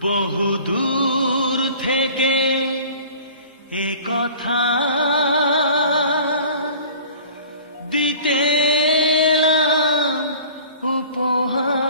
বহুদূর থেকে এ কথা দিতে এলাম উপহার।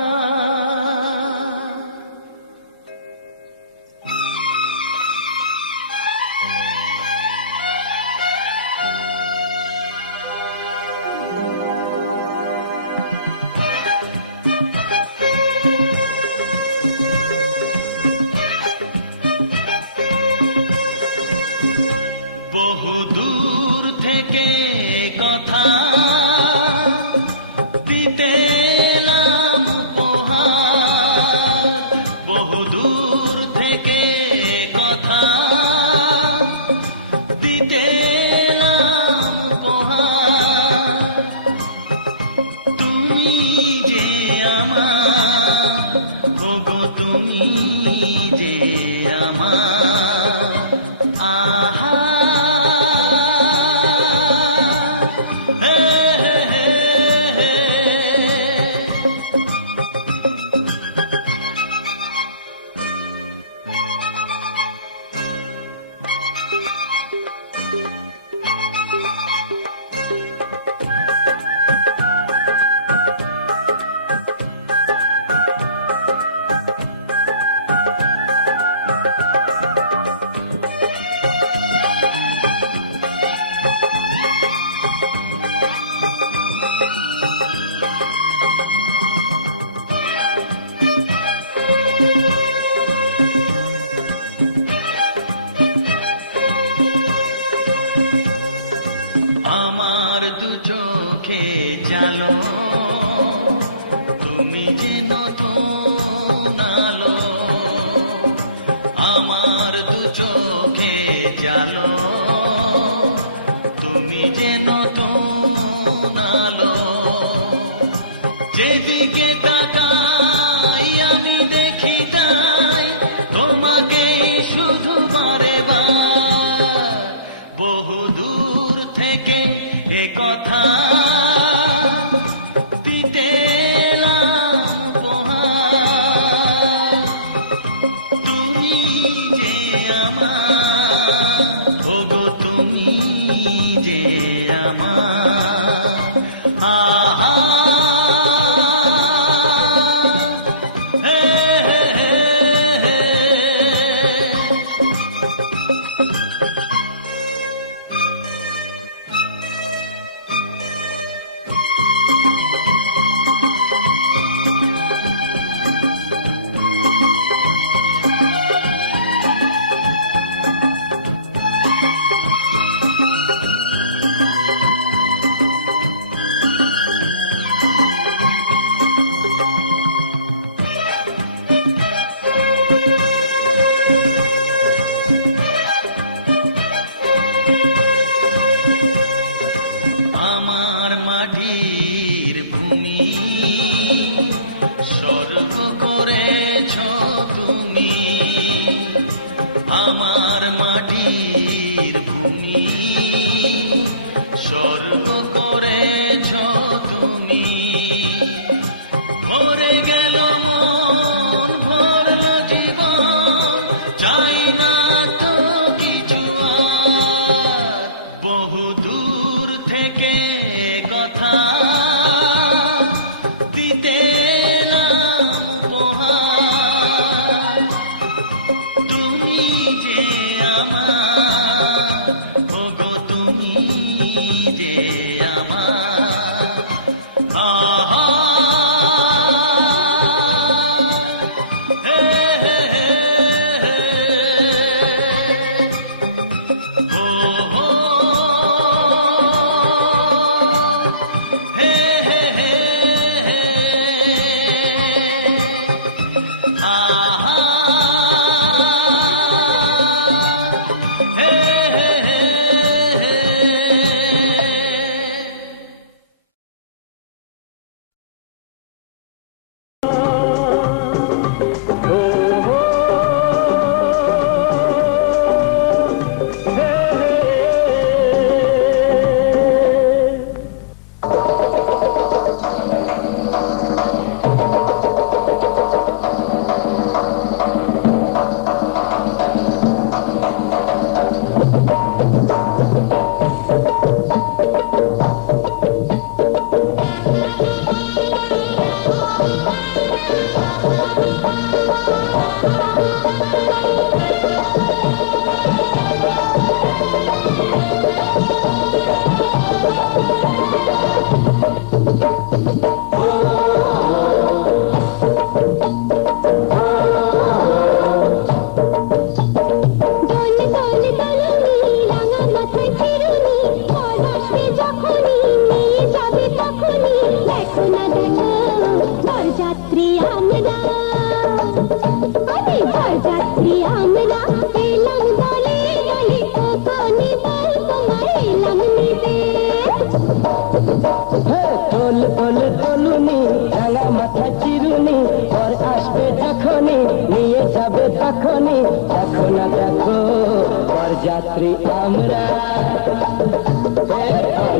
যাত্রী আমরা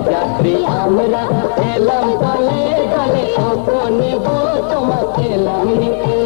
যাত্রী আমরা এলাম দলে দলে নেব তোমাকে এলাম নিতে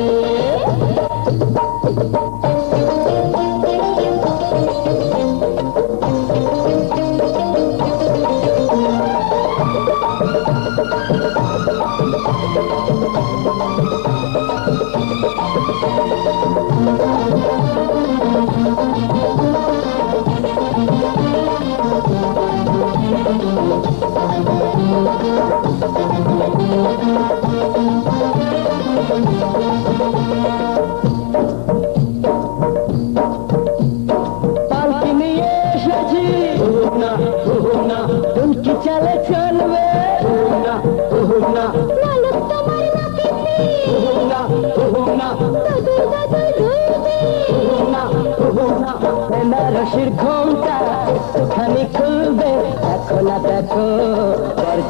রশির ঘোমটা একটুখানি খুলবে দেখো না দেখো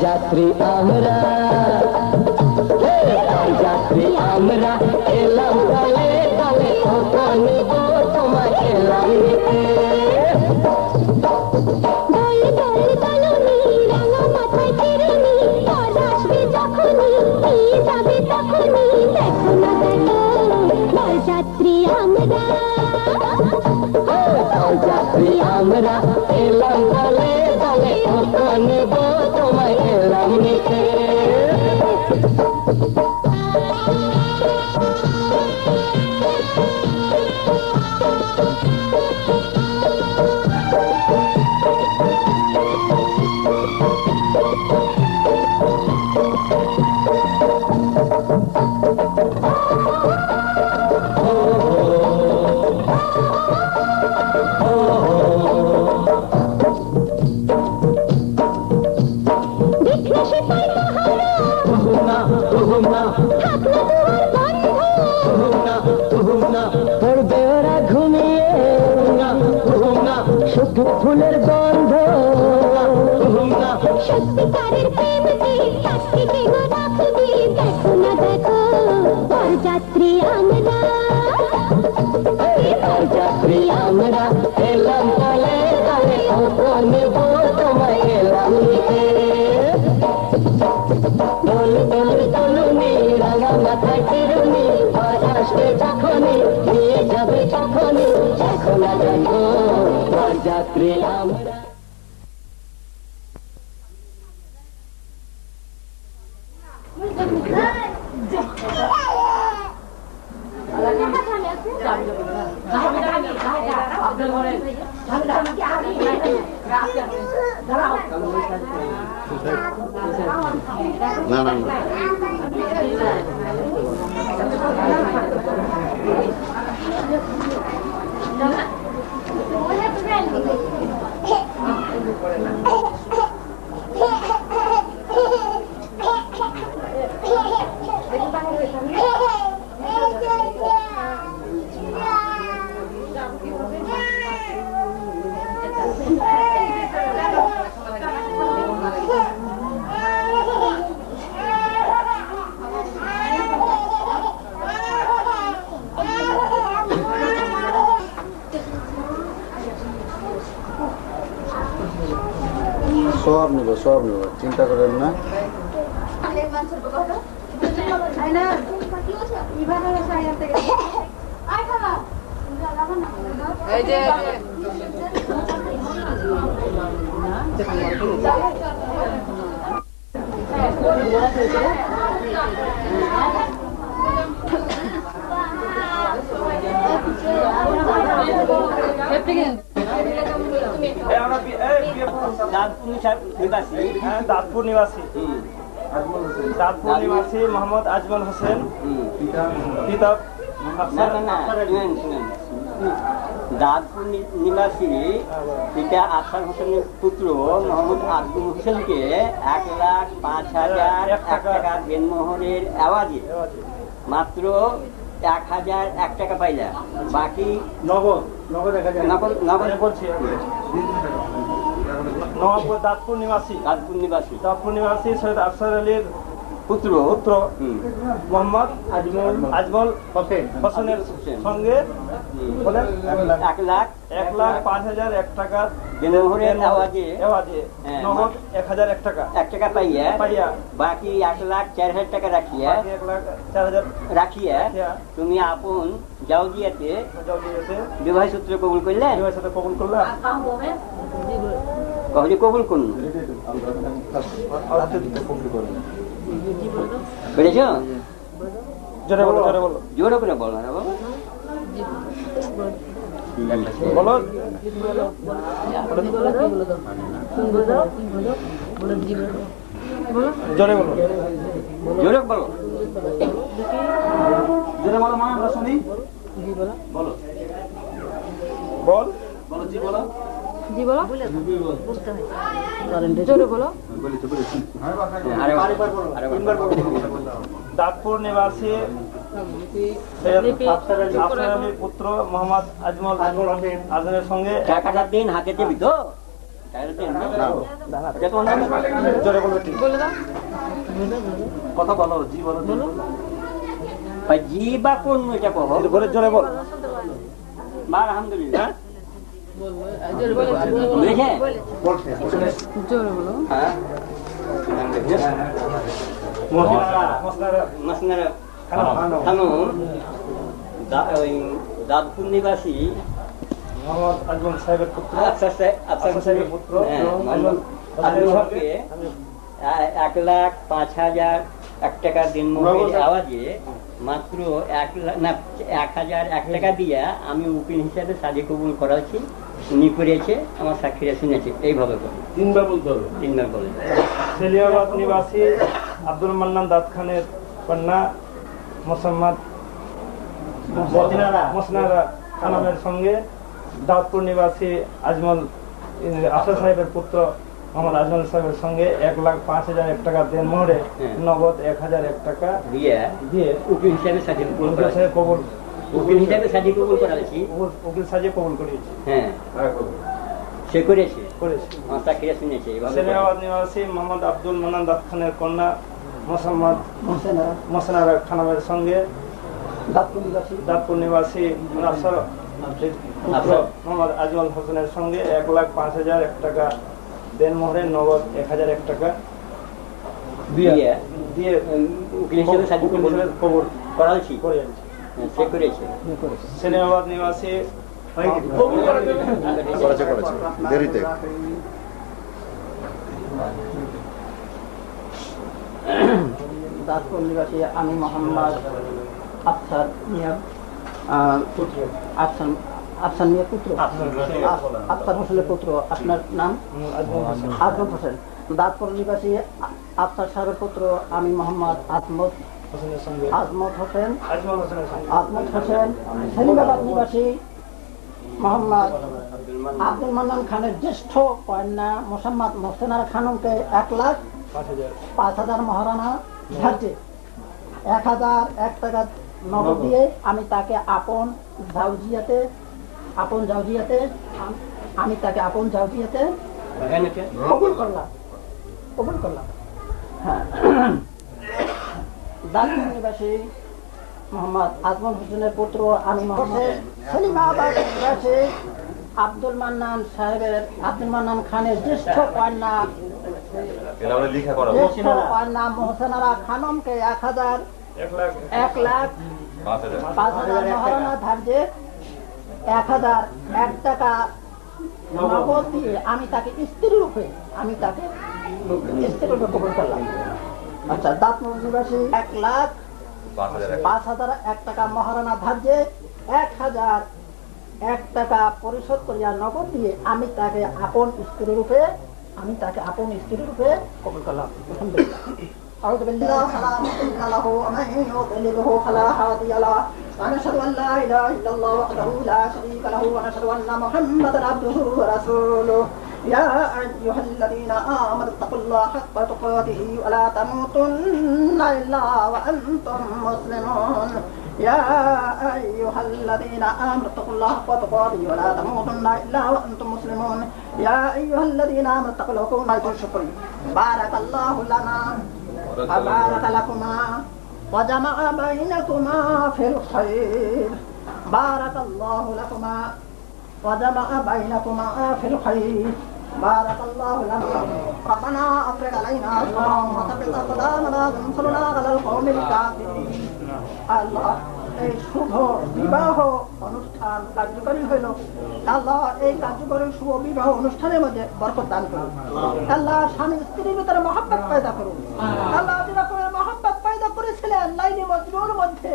যাত্রী আমরা যাত্রী আমরা এলাম দলে দলে নেব তোমায় এলাম নিতে যাত্রী আমরা যাত্রী আমরা এলাম দলে দলে নেব তোমায় এলাম নিতে পড়বে ওরা ঘুমিয়ে শুধু ফুলের গন্ধ সত্যিকারের প্রেমকে শাস্তিকে রাখবি দেখো না দেখো যাত্রী আমরা যাত্রী আমরা এলাম দলে দলে নেব তোমায় এলাম নিতে দোল দোল দোলুনি রাঙা মাথায় চিরুনি আসবে যখনই নিয়ে যাবে তখনই দেখো না দেখো যাত্রী আমরা না না সব নেব চিন্তা করেন না দাঁতপুর নিবাসী হুম, দাঁতপুর নিবাসী মোহাম্মদ আজমল হোসেন হুম। পিতা না না না শুনেন শুনেন দাঁতপুর নিবাসী পিতা আফসার হোসেনের পুত্র মোহাম্মদ আব্দুল হোসেনকে 1,05,000 টাকা দেনমোহরের আওয়াজে মাত্র 1,001 টাকা পাইলা, বাকি নগদ নগদ 1000 নগদ নগদ বলছি নবাবপুর দাঁতপুর নিবাসী দাঁতপুর নিবাসী দাঁতপুর নিবাসী সৈয়দ আফসার আলীর পুত্র পুত্র হুম, মোহাম্মদ আজমল হোসেনের সঙ্গে বলেন 1,05,000 টাকা দেনমোহরের আওয়াজে এওয়াজে হ্যাঁ, নগদ 1001 টাকা 1 টাকা পাইয়া পাইয়া বাকি 1,04,000 টাকা রাখিয়া বাকি 1,04,000 রাখিয়া রাখিয়া তুমি আপন জাউজিয়াতে জলদিতে বিবাহ সূত্র কবুল করলে, বিবাহের সাথে কবুল করলাম কবে কবুল করুন বুঝেছ? জোরে বলো জোরে বলো জোরে করে বলো না বাবা। বলো জোরে বলো জোরে বলো। জোরে বলো মা আমরা শুনি বলো বল বলো জি বলো। জি বলো জোরে বলো আরে আরে দাঁতপুর নিবাসী সৈয়দ আফসার আলীর পুত্র মোহাম্মদ আজমল আজমের সঙ্গে টাকাটা দিন হাতে দিবি তো? টাকাটা দিন না? এটা তোমার নাম? জোরে বলো ঠিক বলে দাও কথা বলো জি বলো ভাই জি বা কোন এটা কহ বলে জোরে বল মা আলহামদুলিল্লাহ জোরে বলে বুঝেছে? জোরে বলো হ্যাঁ মাসনারা খানুম দাঁতপুর নিবাসী মোহাম্মদ আজমল সাহেবের পুত্র আফসার সাহেবের পুত্র আজমলকে 1,05,000 টাকা দিনমজুরির আওয়াজে মাত্র 1,001 টাকা দিয়া আমি উকিল হিসাবে সাজি কবুল করাচ্ছি, উনি করেছে, আমার সাক্ষীরা শুনেছে। এইভাবে বলে তিনবার বলতে হবে তিনবার বলে। সেলিয়াবাদ নিবাসী আব্দুল মান্নান দাদ খানের কন্যা মোসাম্মদ মসনারা খানমের সঙ্গে দাউদপুর নিবাসী আজমল আফসার সাহেবের পুত্র মোহাম্মদ আজমল সাহেবের সঙ্গে 1,05,000 টাকা দেন মোহরে নগদ 1,001 টাকা দিয়ে দিয়ে উকিল হিসাবে সাজি কবুল উকিল করাচ্ছি, সাহেব কবুল উকিল হিসাবে সাজি কবুল করাচ্ছি। উকিল সাহেব কবুল করিয়েছে হ্যাঁ সে করেছে, করেছে আমার সাক্ষীরা শুনেছে। এইভাবে বলে। সেলিয়াবাদ নিবাসী মোহাম্মদ আব্দুল মান্নান দাদ খানের কন্যা মোসাম্মদ মসনারা খানমের সঙ্গে দাঁতপুর নিবাসী আফসার পুত্র মোহাম্মদ আজমল হোসেনের সঙ্গে 1,05,000 টাকা দেন মোহরে নগদ 1,001 টাকা দিয়ে দিয়ে উকিল হিসেবে সাজি কবুল কবুল করাচ্ছি, করিয়েছে সে করেছে। সেলিমাবাদ নিবাসী করেছে দেরিতে দাঁতপুর নিবাসী আমি মোহাম্মদ আফসার মিয়া আফসার মিয়া পুত্র আফসার হোসেনের পুত্র। আপনার নাম? আজমত হোসেন। দাঁতপুর নিবাসী আফসার সাহেবের পুত্র আমি মোহাম্মদ আজমত হোসেন আজমত হোসেন। সেলিমাবাদ নিবাসী মোহাম্মদ আব্দুল মান্নান খানের জ্যেষ্ঠ কন্যা মোসাম্মদ মোহসেনারা খানমকে 1,05,000 মহারানা ধার্যে 1,001 টাকা নগদ দিয়ে আমি তাকে আপন জাউজিয়াতে কবুল করলাম হ্যাঁ। দাঁতপুর নিবাসী মোহাম্মদ আজমল হোসেনের পুত্র আমি মোহাম্মদ সেলিমাবাদ নিবাসী আব্দুল মান্নান খানের জ্যেষ্ঠ কন্যা মোহসেনারা খানমকে 1,05,000 মহারানা ধার্যে 1,001 টাকা নগদ দিয়ে আমি তাকে স্ত্রী রূপে কবুল করলাম। আচ্ছা, দাঁতপুর নিবাসী 1,05,001 টাকা মহারানা ধার্যে 1,001 টাকা পরিশোধ করিয়া নগদ দিয়ে আমি তাকে আপন স্ত্রী রূপে আমি তাকে আপন স্ত্রী রূপে কবুল করলাম। আলহামদুলিল্লাহ। أعوذ بالله فلا مضل له ومن يضلله فلا هادي له ونشهد أن لا إله إلا الله وحده لا شريك له ونشهد أن محمدا عبده ورسوله يا أيها الذين آمنوا اتقوا الله حق تقاته ولا تموتن إلا وأنتم مسلمون يا أيها الذين آمنوا اتقوا الله حق تقاته ولا تموتن إلا وأنتم مسلمون يا أيها الذين آمنوا اتقوا الله وكونوا شكرا بارك الله لنا وبارك لكما وجمع بينكما في الخير بارك الله لكما وجمع بينكما في الخير بارك الله لنا ربنا أفرغ علينا صبرا وثبت أقدامنا وانصرنا على القوم الكافرين আল্লাহ এই শুভ বিবাহ অনুষ্ঠান কার্যকরী হইল। আল্লাহ এই কার্যকরী শুভ বিবাহ অনুষ্ঠানের মধ্যে বরকত দান করুন। আল্লাহ স্বামী স্ত্রীর ভিতরে মহব্বত পয়দা করুন। আল্লাহ যেরকম মহব্বত পয়দা করেছিলেন লাইলি মজনুর মধ্যে,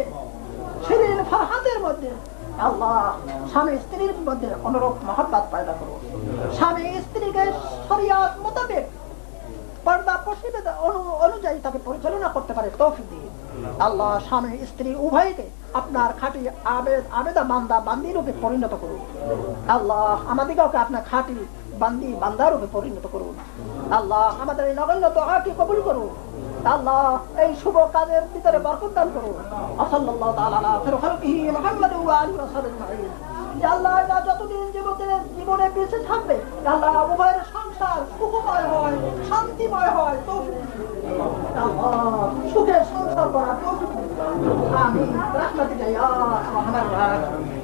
শিরিন ফারহাদের মধ্যে, আল্লাহ স্বামী স্ত্রীর মধ্যে অনুরূপ মহব্বত পয়দা করুন। স্বামী স্ত্রীকে শরিয়ত মোতাবেক পর্দা প্রশিদা অনুযায়ী তাকে পরিচালনা করতে পারে তৌফিক দিন। আল্লাহ স্বামী স্ত্রী উভয়কে আপনার খাঁটি আবেদা বান্দা বান্দি রূপে পরিণত করুন। আল্লাহ আমাদেরকে আপনার খাঁটি বান্দি বান্দার রূপে পরিণত করুন। আল্লাহ আমাদের এই নগণ্য দোয়াকে কবুল করুন। আল্লাহ এই শুভ কাজের ভিতরে বরকত দান করুন। সাল্লাল্লাহু তাআলা আলা খালিহি মুহাম্মদ ওয়া আলিহি ওয়া সাহবিহি আজমাইন। আল্লাহ এরা যতদিন জীবনে বেঁচে থাকবে আল্লাহ উভয়ের সংসার সুখময় হয়, শান্তিময় হয়, সুখের সংসার করা আমিন রাহমাতিকা ইয়া আরহামার রাহিমিন।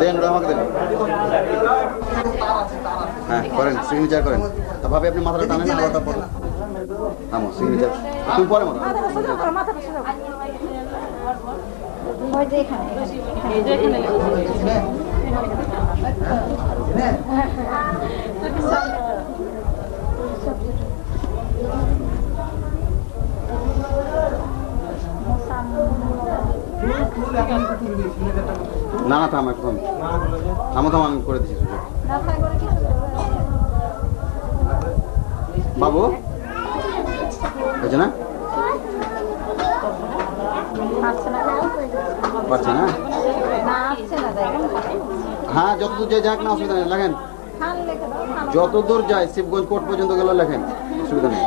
দেন আমাকে দেন। হ্যাঁ করেন, সিগনেচার করেন। ভাবে আপনি মাথাটা টানেন না, আলাদা পড়েন। থামো, সিগনেচার তুমি পরে মারো। না না থাম, একদম থামো থামো, আমি করে দিচ্ছি সুযোগ। বাবু হয়েছে না? পারছে না? হ্যাঁ যতদূর যায় যাক, না অসুবিধা নেই, লেখেন। যতদূর যায় শিবগঞ্জ কোর্ট পর্যন্ত গেলে লেখেন, অসুবিধা নেই।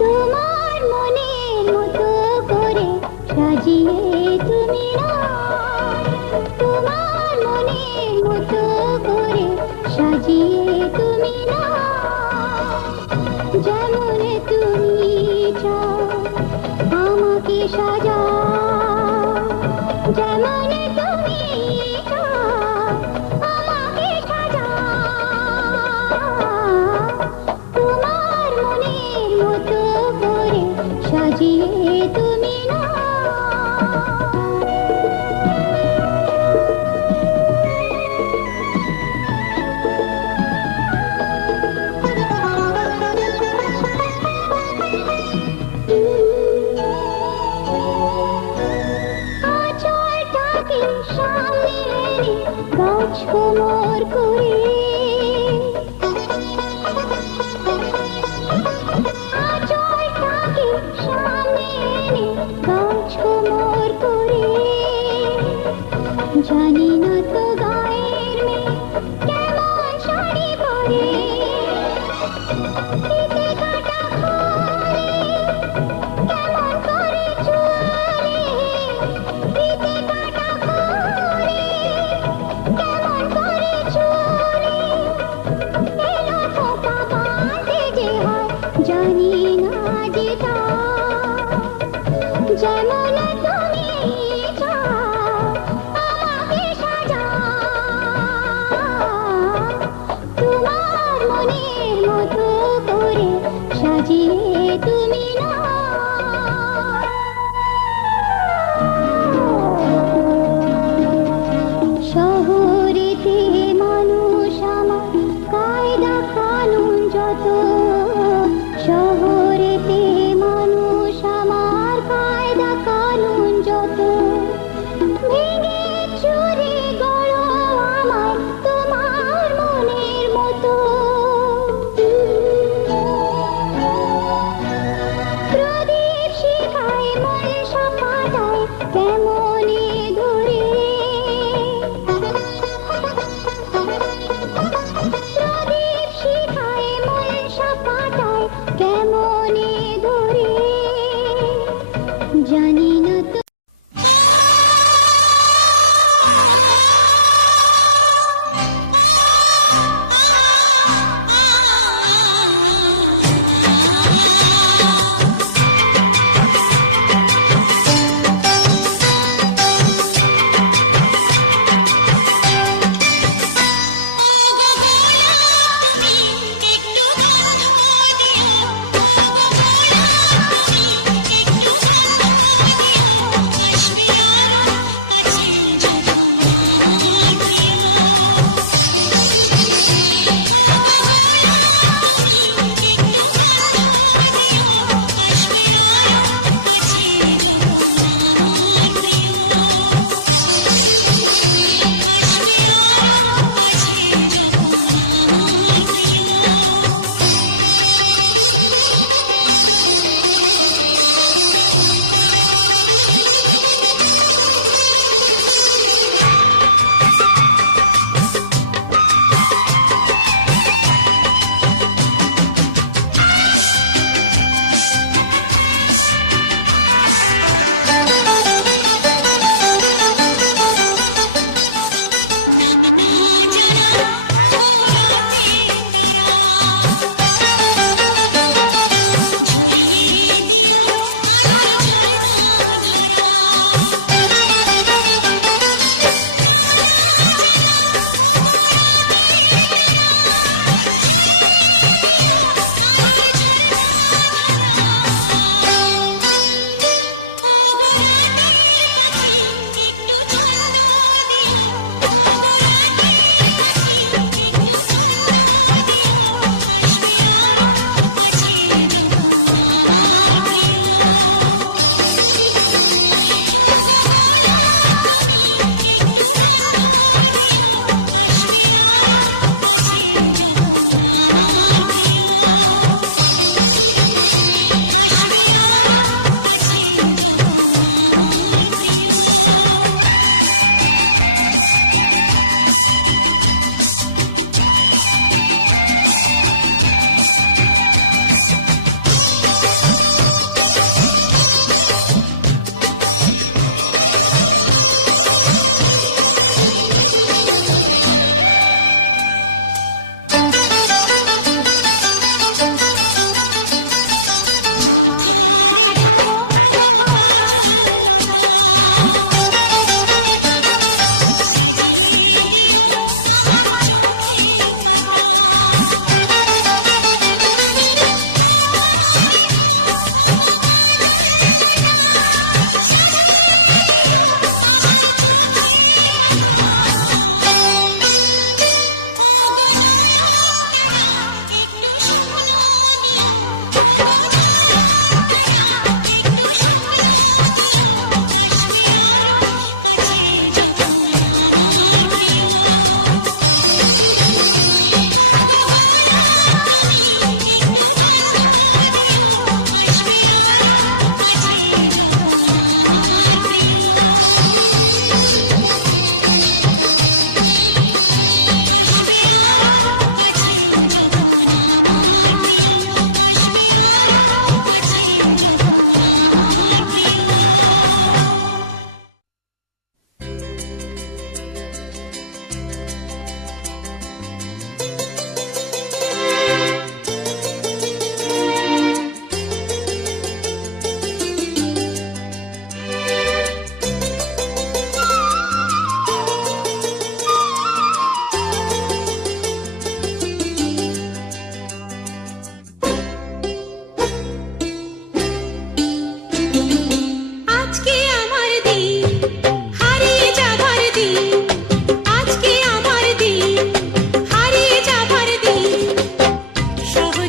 তোমার মনের মতো করে সাজিয়ে তুমি না, তোমার মনের মতো করে সাজিয়ে তুমি না, যেমন তুমি চাও আমাকে সাজাও, যেমন তুমি চাও আমাকে সাজাও, তোমার মনের মতো করে সাজিয়ে তুমি না। আঁচলটাকে সামনে এনে গাছ কোমর করে, আঁচলটাকে সামনে এনে গাছ কোমর করে, জানি না তো গায়ের মেয়ে কেমন শাড়ি পরে, ফিতে কাটা খোলে কেমন করে চলে, ফিতে কাটা খোলে কেমন করে চলে, এলো খোপা বাঁধে যে হয় জানি না যে তা, যেমন তুমি চাও বুঝিয়ে তুমি না শহরেতে মানুষ আমার কায়দা কানুন যত শহরেতে মানুষ আমার কায়দা কানুন যত ভেঙে চুরে গড়ো আমায় তোমার মনের মতো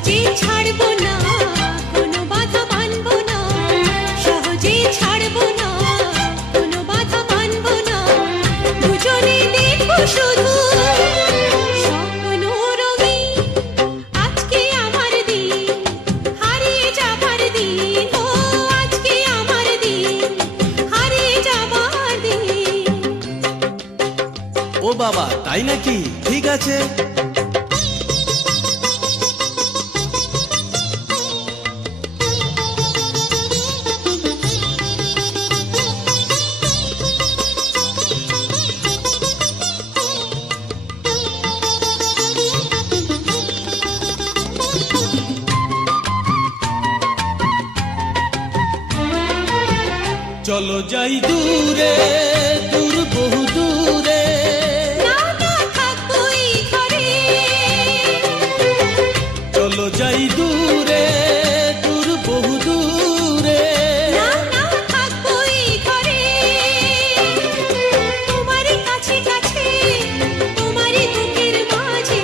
সহজে ছাড়বো না, কোনো বাধা মানবো না, সহজে ছাড়বো না, কোনো বাধা মানবো না, দুজনে দেখবো শুধু স্বপ্ন রঙিন। আজকে আমার দিন, হারিয়ে যাবার দিন, ও আজকে আমার দিন, হারিয়ে যাবার দিন। ও বাবা, তাই নাকি? ঠিক আছে। চলো যাই দূরে, দূর বহু দূরে। না না থাকবো এই ঘরে, চলো যাই দূরে, দূর বহু দূরে। না না থাকবো এই ঘরে, তোমারই কাছে কাছে, তোমারই বুকের মাঝে।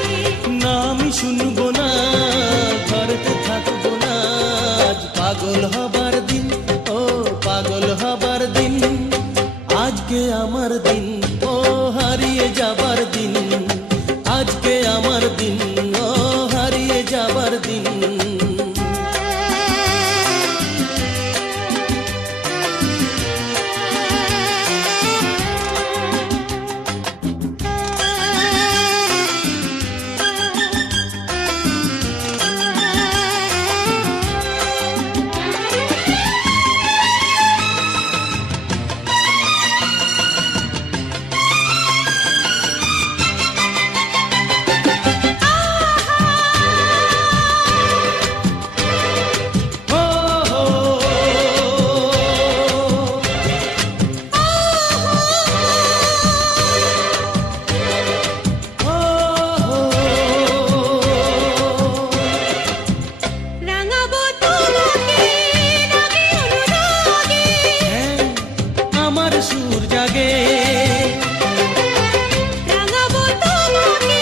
না আমি শুনবো না, ঘরেতে থাকবো না। আজ পাগল হবার দিন, ও পাগল হবার দিন। আজকে আমার দিন, ও হারিয়ে যাবার দিন। আজকে আমার দিন, ও হারিয়ে যাবার দিন। ও হো, ও হো। রাঙাবো তোমাকে রাগে অনুরাগে, হ্যাঁ, আমার সুর জাগে। রাঙাবো তোমাকে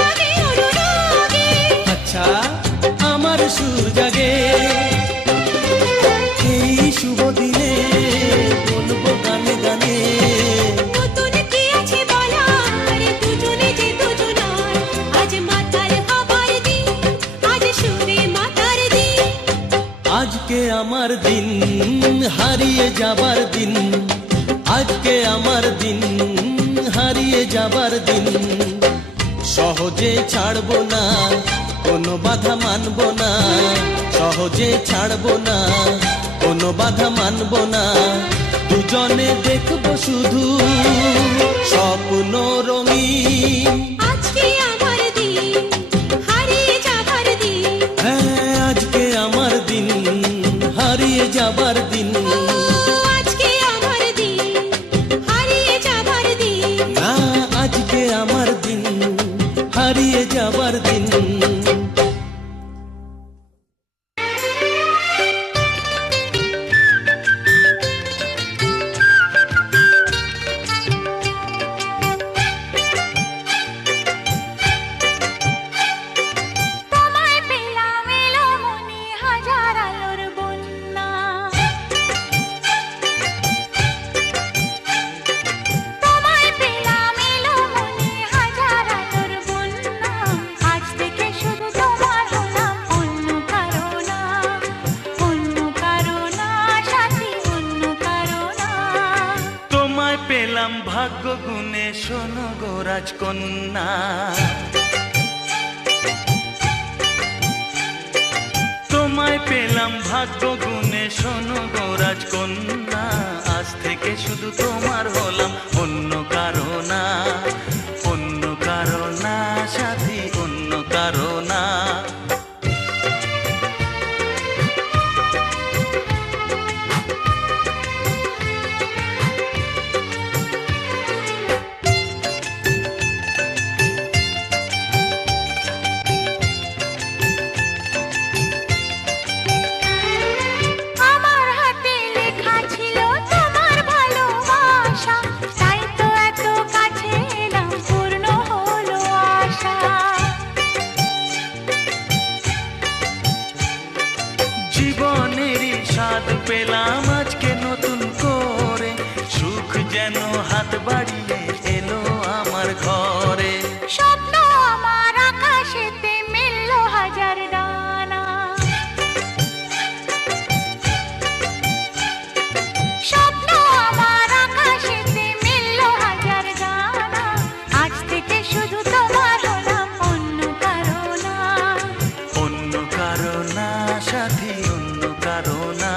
রাগে অনুরাগে। আচ্ছা, আমার সুর জাগে। এই শুভ দিনে বলবো গানে গানে। নতুন কি আছে বলার, দুজনে যে দুজনার। আজ মাতার হবার দিন, আজ সুরে মাতার দিন। আজকে আমার দিন, হারিয়ে যাবার দিন। আজকে আমার দিন, হারিয়ে যাবার দিন। সহজে ছাড়বো না, কোনো বাধা মানবো না। সহজে ছাড়বো না, কোনো বাধা মানবো না। দুজনে দেখবো শুধু স্বপ্ন রঙিন। আজকে আমার দিন, হারিয়ে যাবার দিন। হ্যাঁ, আজকে আমার দিন, হারিয়ে যাবার দিন। ও আজকে আমার দিন, হারিয়ে যাবার দিন। না, আজকে আমার দিন, হারিয়ে যাবার দিন। তোমায় পেলাম এলো মনে হাজার আলোর বন্যা। তোমায় পেলাম এলো মনে হাজার আলোর বন্যা। আজ থেকে শুধু তোমার হলাম, অন্য কারো না, অন্য কারো না সাথী, অন্য কারো না। তোমায় পেলাম ভাগ্য গুণে, শোনো গো রাজকন্যা। তোমায় পেলাম ভাগ্য গুণে, শোনো গো রাজকন্যা। আজ থেকে শুধু তোমার হলাম, অন্য কারো না, অন্য কারো না সাথী, অন্য কারো না। আমার হাতে লেখা ছিল তোমার ভালোবাসা। স্বাদ পেলাম আজকে নতুন করে, সুখ যেন হাত বাড়িয়ে এলো আমার ঘরে। স্বপ্ন আমার আকাশেতে মিলল হাজার ডানা, স্বপ্ন আমার আকাশেতে মিলল হাজার ডানা। আজ থেকে শুধু তোমার হলাম, অন্য কারো না। অন্য কারো না সাথী, অন্য কারো না।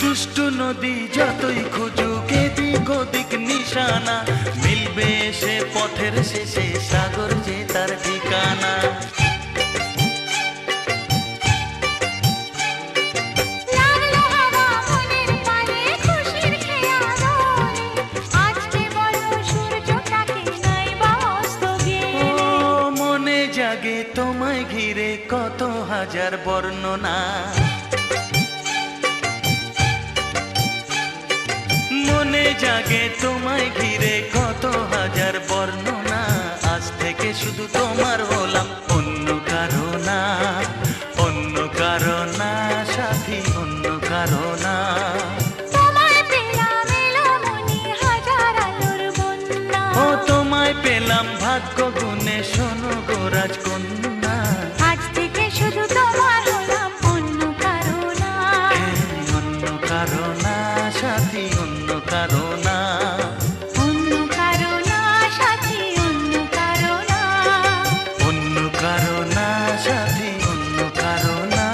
দুষ্টু নদী যতই খুঁজুক এদিক ওদিক নিশানা, মিলবে সে পথের শেষে সাগর যে তার ঠিকানা। লাগলো হাওয়া মনের পানে খুশির খেয়ালে, আজকে বলো সূর্যটাকে নাই বা অস্ত ও গেলে। মনে জাগে তোমায় ঘিরে কত হাজার বর্ণনা, মনে জাগে তোমায় ঘিরে কত হাজার বর্ণনা। আজ থেকে শুধু তোমার হলাম, অন্য কারো না। অন্য কারো না সাথী, অন্য কারো না। তোমায় পেলাম এলো মনে হাজার আলোর বন্যা, ও তোমায় পেলাম ভাগ্য গুণে, শোনো গো রাজকন্যা। আজ থেকে শুধু তোমার হলাম, অন্য কারো না। অন্য কারো না সাথী, অন্য কারো না। অন্য কারো না সাথী, অন্য কারো না। অন্য কারো না সাথী, অন্য কারো না।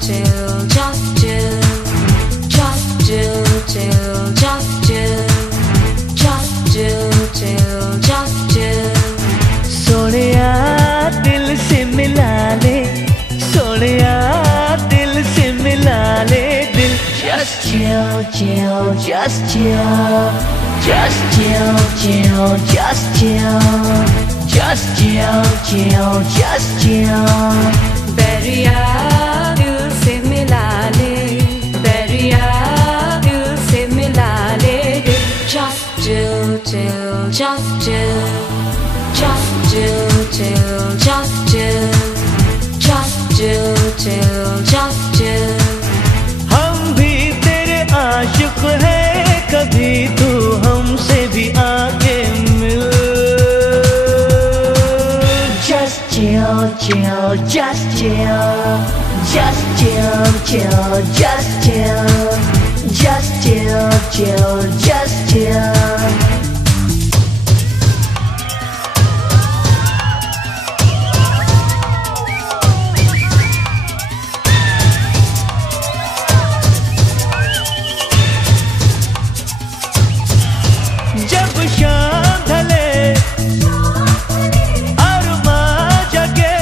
chill, just chill, just chill, chill, just chill, just chill, chill, just chill. Sonia दिल से मिला ले, सोनिया दिल से मिला ले दिल. Just chill, chill, just chill, just chill, chill, just chill, just chill, chill, just chill. Bairiya दिल से मिला ले, बैरिया दिल से मिला ले दिल. Just chill, chill, just chill, just chill, chill, just chill, just chill, chill, just chill. हम भी तेरे आशिक हैं, कभी तू हमसे भी आके मिल. Just chill, chill, just chill, just chill, chill, just chill, just chill, chill, just chill. जब शाम ढले अरमां जगे,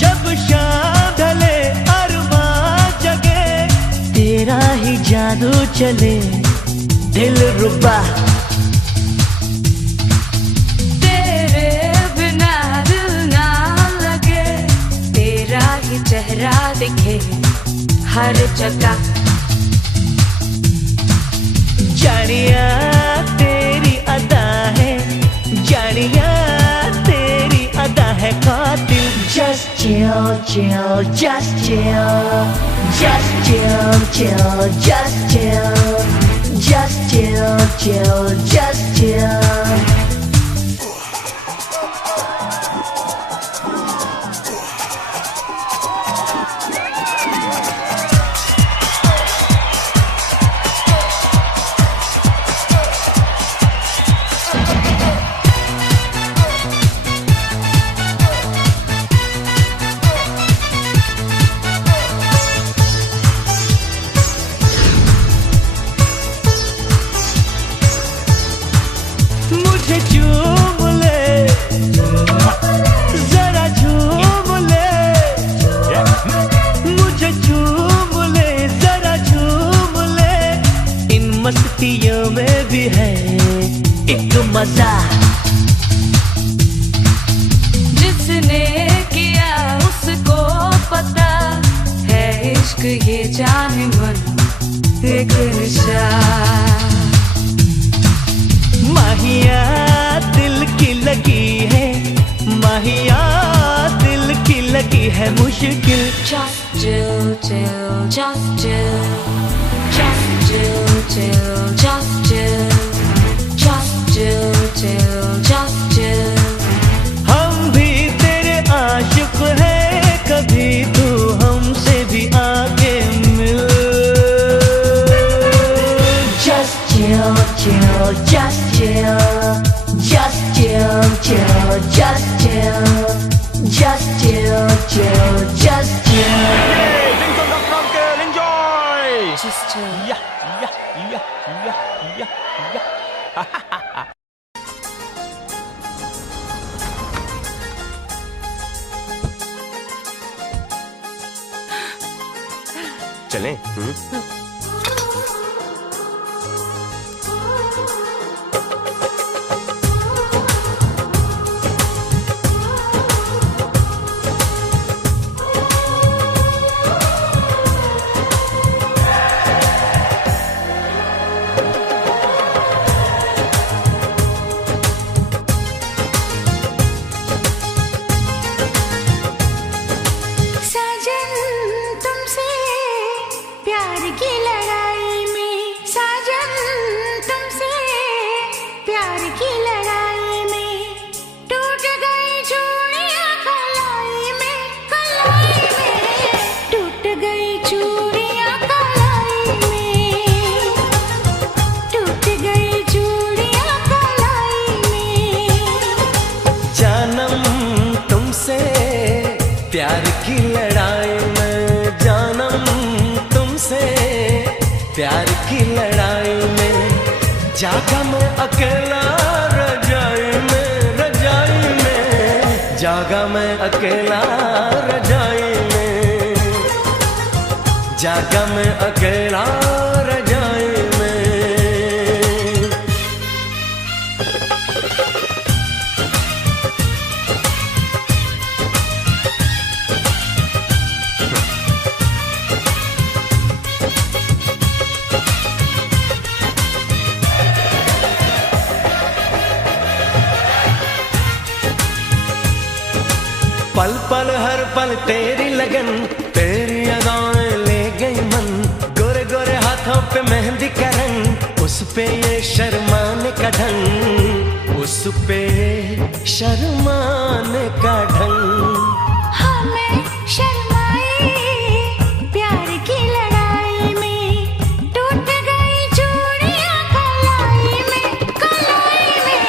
जब शाम ढले अरमां जगे, तेरा ही जादू चले दिल रुबा. तेरे बिना दिल ना लगे, तेरा ही चेहरा दिखे हर जगह. जानिया तेरी अदा है, जानिया तेरी अदा है कातिल. Just chill, chill, just chill, just chill, chill, just chill, just chill, chill, just chill. मुझे चूम ले, जरा झूम ले, मुझे चूम ले, जरा झूम ले. इन मस्तियों में भी है एक मजा. जिसने किया उसको पता है, इश्क ये जाने मन एक निशा. माहिया दिल की लगी है, माहिया दिल की लगी है मुश्किल. Just chill, chill, just chill, just chill, chill, just chill, just chill, chill, just chill. हम भी तेरे आशिक हैं, कभी तू हमसे भी आके मिल. Just chill, chill, just chill, just chill, chill, just chill, just chill, chill, just chill. Just chill. चलें? साजन तुमसे प्यार की लड़ाई में जानम तुमसे, प्यार की लड़ाई में जागा मैं अकेला रजाई में, रजाई में जागा मैं अकेला रजाई में, जागा मैं अकेला रजाई में। पल पल हर पल तेरी लगन, तेरी अदाएं ले गई मन, गोरे गोरे हाथों पे मेहंदी का रंग, उस पे ये शर्माने का ढंग, उस पे ये शर्माने का ढंग। हमें शर्माए प्यार की लड़ाई में, टूट गई चूड़ियां कलाई में, कलाई में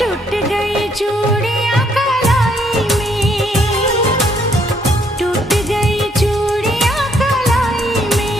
टूट गई चूड़ियां कलाई में, टूट गई चूड़ियां कलाई में।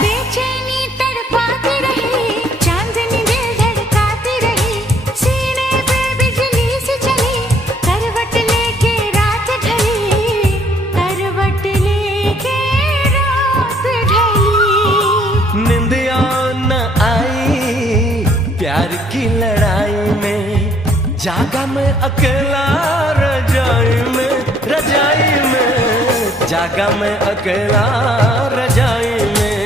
बेचैनी तड़पाती रही, चांदनी दिल धड़काती रही, सीने पे बिजली सी चली, करवट लेके रात ढली, करवट लेके रात ढली। निंदिया न आई प्यार की लड़ाई में, जागा मैं अकेला रजाई में, रजाई में जागा मैं अकेला रजाई में,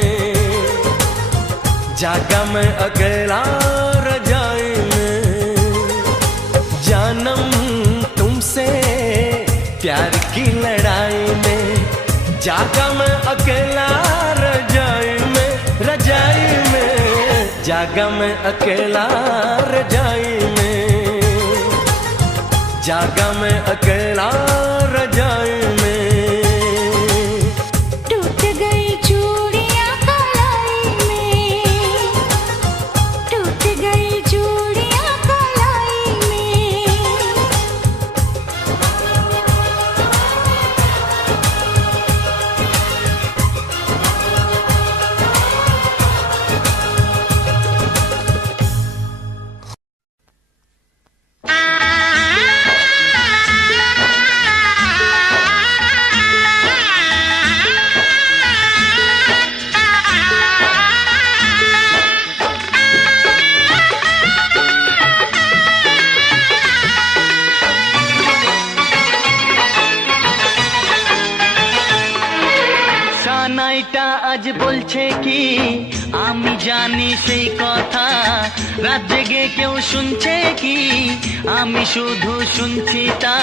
जागा मैं अकेला रजाई में। जानम तुमसे प्यार की लड़ाई में, जागा मैं अकेला रजाई में, रजाई में जागा मैं अकेला रजाई में, जागा मैं अकेला रजाई में। टूट गई चूड़ियां कलाई में, टूट गई चूड़ियां कलाई में। সানাইটা আজ বলছে কি আমি জানি সেই কথা, রাত জেগে কেউ শুনছে কি আমি শুধু শুনছি তা,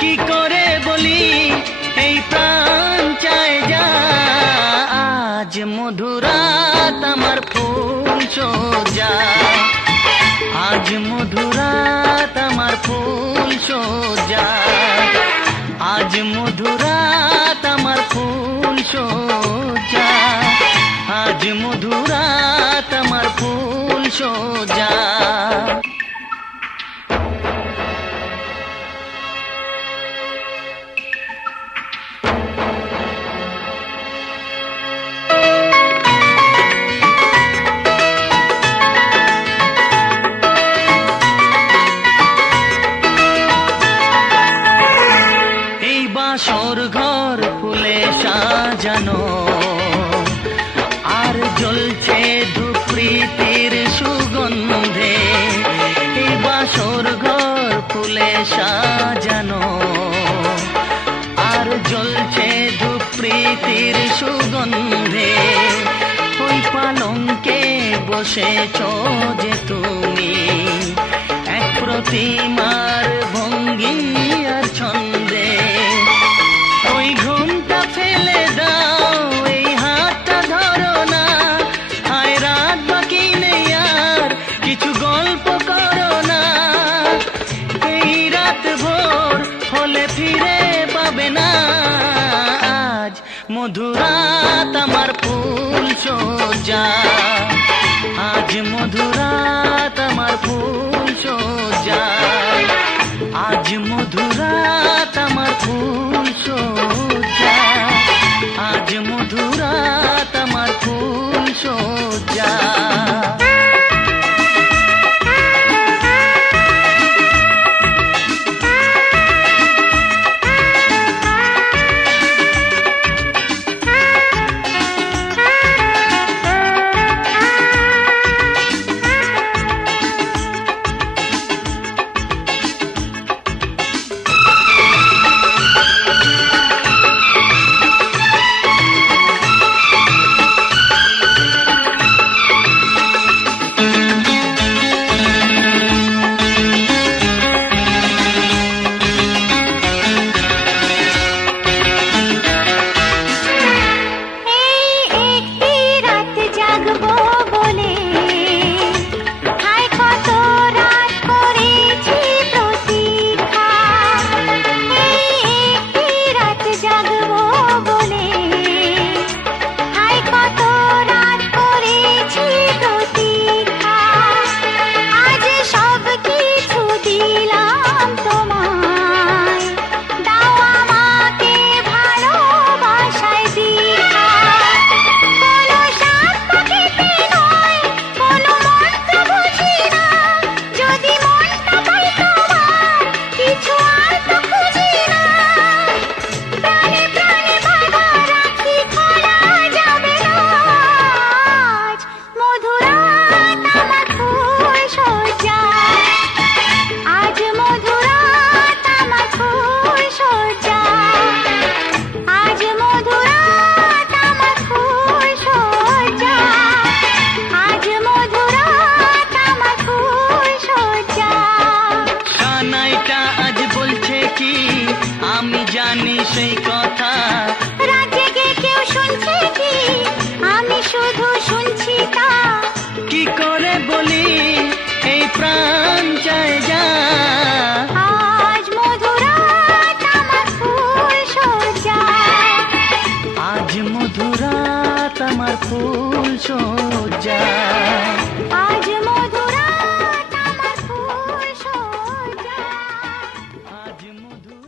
কি করে বলি এই প্রাণ চায় যা, আজ মধুরাত আমার ফুল সোজা, আজ মধুরাত আমার ফুল সোজা, আজ মধুরাত আমার ফুল সোজা, আজ মধুরাত আমার ফুল সোজা। এই বাসর ঘর ফুলে সাজানো, আর জ্বলছে ধূপ প্রীতির সুগন্ধে, এই বাসর ঘর ফুলে সাজানো, আর জ্বলছে ধূপ প্রীতির সুগন্ধে, ওই পালঙ্কে বসেছ যে তুমি, এক প্রতিমার ভঙ্গি আর ছন্দে, ওই ঘুমটা ফেলে দাও, এই হাতটা ধরো না, আয় রাত বাকি নেই আর, কিছু গল্প গল্প করো না, এই রাত ভোর হলে ফিরে পাবে না। আজ মধুরাত আমার ফুল সজ্জা, আজ মধুরাত আমার ফুল সজ্জা, আজ মধুরাত আমার ফুল সজ্জা, আজ মধুরাত আমার ফুল সজ্জা। সেই কথা রাতে গে কেউ শুনছে কি, আমি শুধু শুনছি তা। কি করে বলি এই প্রাণ চায় যা, আজ মধুরাত আমার ফুল সজ্জা, আজ মধুরাত আমার ফুল সজ্জা, আজ মধুরাত আমার ফুল সজ্জা, আজ মধুরাত।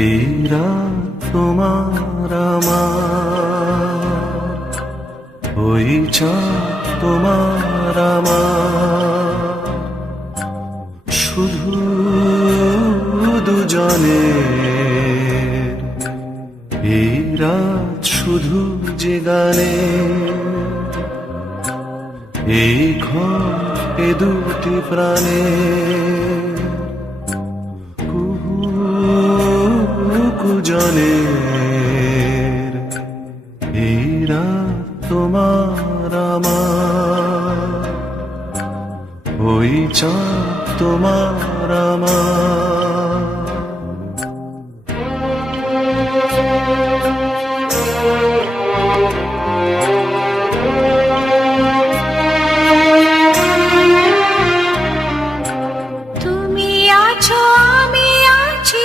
এই রাত তোমার আমার, ওই চাঁদ তোমার আমার, শুধু দুজনের এই রাত শুধু যে গানে, এই ঘর এ দুটি প্রাণে জনের এই রাত তোমার আমার, ওই চাঁদ তোমার আমার। তুমি আছো আমি আছি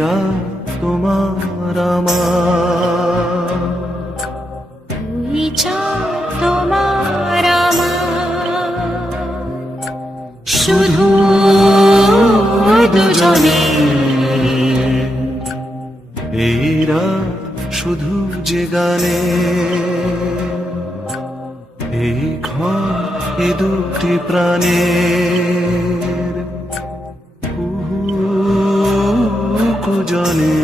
রাত তোমার আমার, তুই চাঁদ তোমার আমার, শুধু দুজনে এই রাত শুধু যে গানে, এই ঘর এ দুটি প্রাণের কুজনে।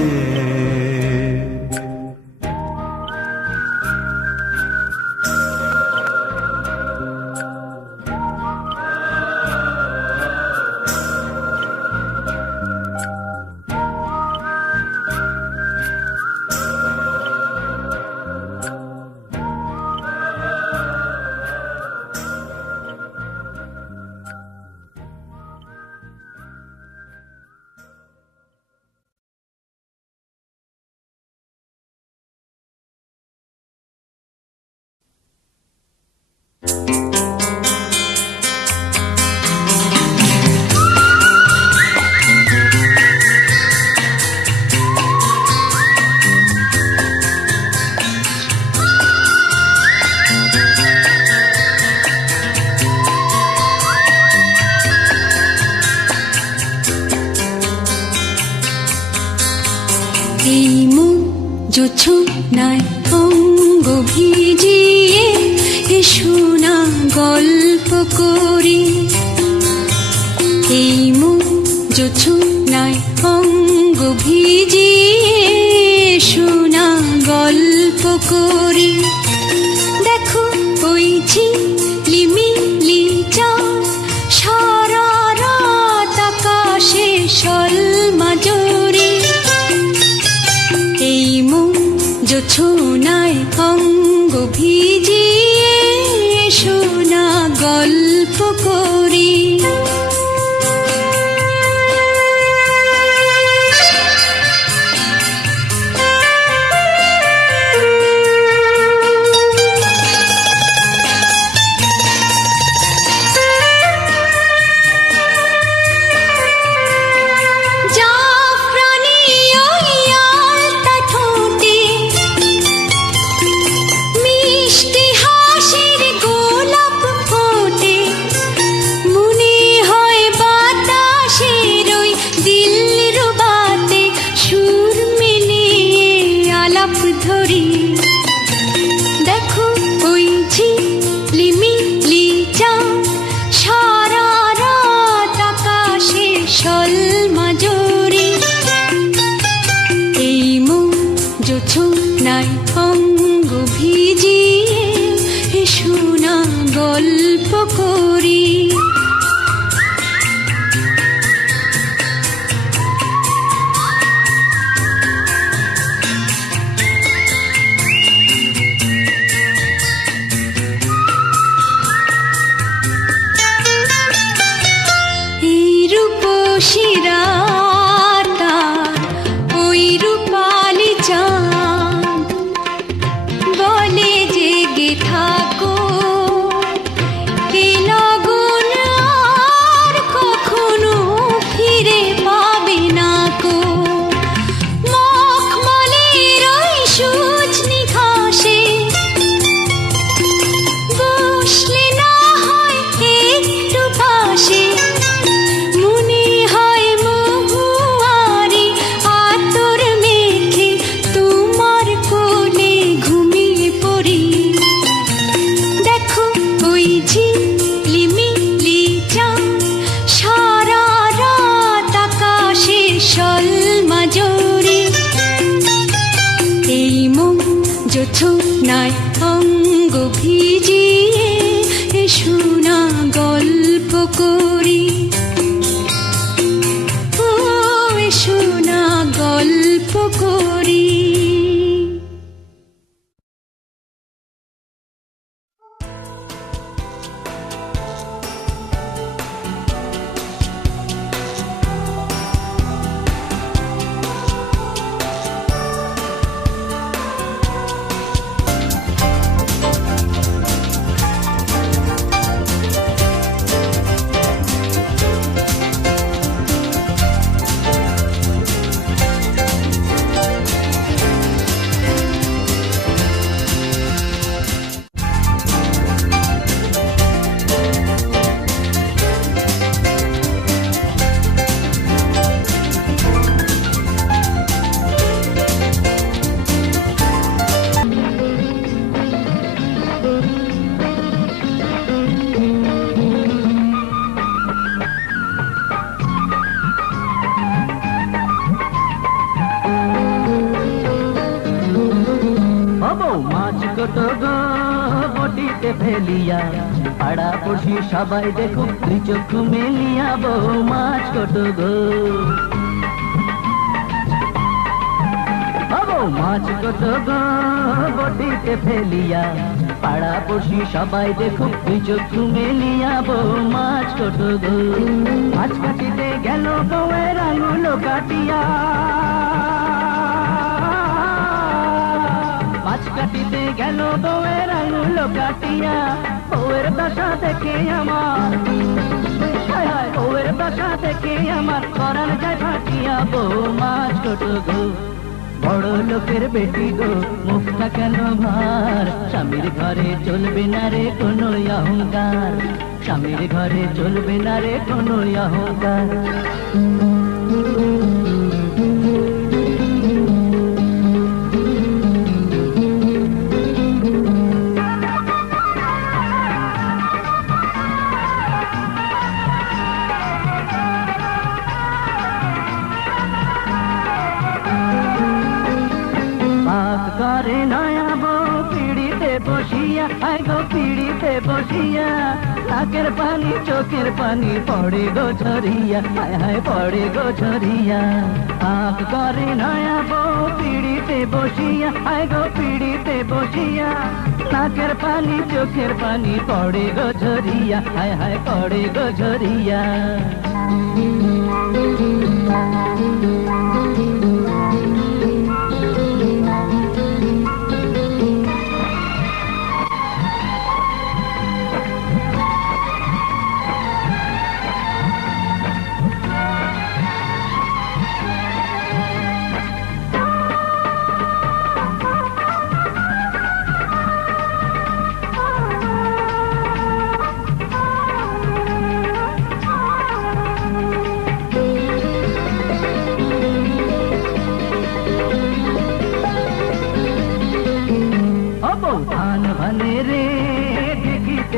এই মুখ জোছনায় অঙ্গ ভিজিয়ে এসো না গল্প করি, এই মুখ জোছনায় অঙ্গ ভিজিয়ে এসো না গল্প করি। দেখো ওই ঝিলিমিলি চাঁদ সারা রাত আকাশে সলমাজরি, এই মুখ জোছনায় অঙ্গ ভিজিয়ে এসো না গল্প করি। জাফরানি ওই আলতা ঠোঁটে মিষ্টি হাসির গোলাপ ফোটে, মনে হয় বাতাসের ওই দিলরুবাতে সুর মিলিয়ে আলাপ ধরি। দেখো ওই ঝিলিমিলি চাঁদ সারা রাত আকাশে সলমাজরি, এই মুখ জোছনায় অঙ্গ ভিজিয়ে এসো না গল্প করি। এই রূপসী রাত আর ওই রূপালি চাঁদ বলে জেগে থাকো, এ লগন আর কখনো ফিরে পাবে না কো। মখমলের ওই সজনি ঘাসে বসলে না হয় একটু পাশে, মনে হয় মহুয়ারি আতর মেখে তোমার কোলে ঘুমিয়ে পড়ি। দেখো ওই ঝিলিমিলি চাঁদ সারা রাত আকাশে সলমাজরি, এই মুখ জোছনায় অঙ্গ ভিজিয়ে এসো না গল্প করি। ও এসো না গল্প করি। ফেলিয়া পাড়াপড়শি সবাই দেখো চক্ষু মেলিয়া বউ মাছ কত গো মাছ কত গো বটিতে ফেলিয়া পাড়াপড়শি সবাই দেখো চক্ষু মেলিয়া বউ মাছ কত গো মাছ কাটিতে গেল বউয়ের আঙুল কাটিয়া মাছ কাটিতে গেল বউয়ের আঙুল কাটিয়া বউয়ের দশা দেখে আমার বউয়ের দশা দেখে আমার করার যায় ফাটিয়া বউ মাছ কত গো বড় লোকের বেটি গো মুখটা কেন ভার স্বামীর ঘরে চলবে না রে কোনো অহংকার স্বামীর ঘরে চলবে না রে কোনো অহংকার করে নয়া বউ পিড়িতে বসিয়া গো পিড়িতে বসিয়া নাকের পানি চোখের পানি পড়ে গো ঝরিয়া হায় পড়ে গো ঝরিয়া আখ করে নয়া বউ পিড়িতে বসিয়া গো পিড়িতে বসিয়া নাকের পানি চোখের পানি পড়ে গো ঝরিয়া হায় পড়ে গো ঝরিয়া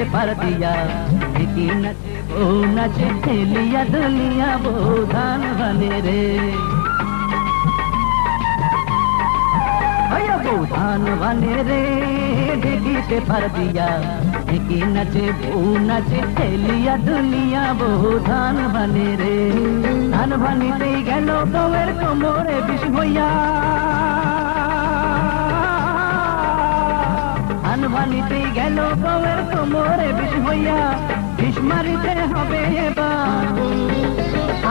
पर दिया ढिकी नचे वो नचे खेलिया दुनिया वो धान बने रे वो धान बने रे ढिकी के पर दिया ढिकी नचे वो नचे खेलिया दुनिया वो धान बने रे धान बनिते गेल गौर कोमरे बिष भैया ভানিতে গেল বউয়ের কোমরে বিষ হইয়া বিষ মারিতে হবে এবার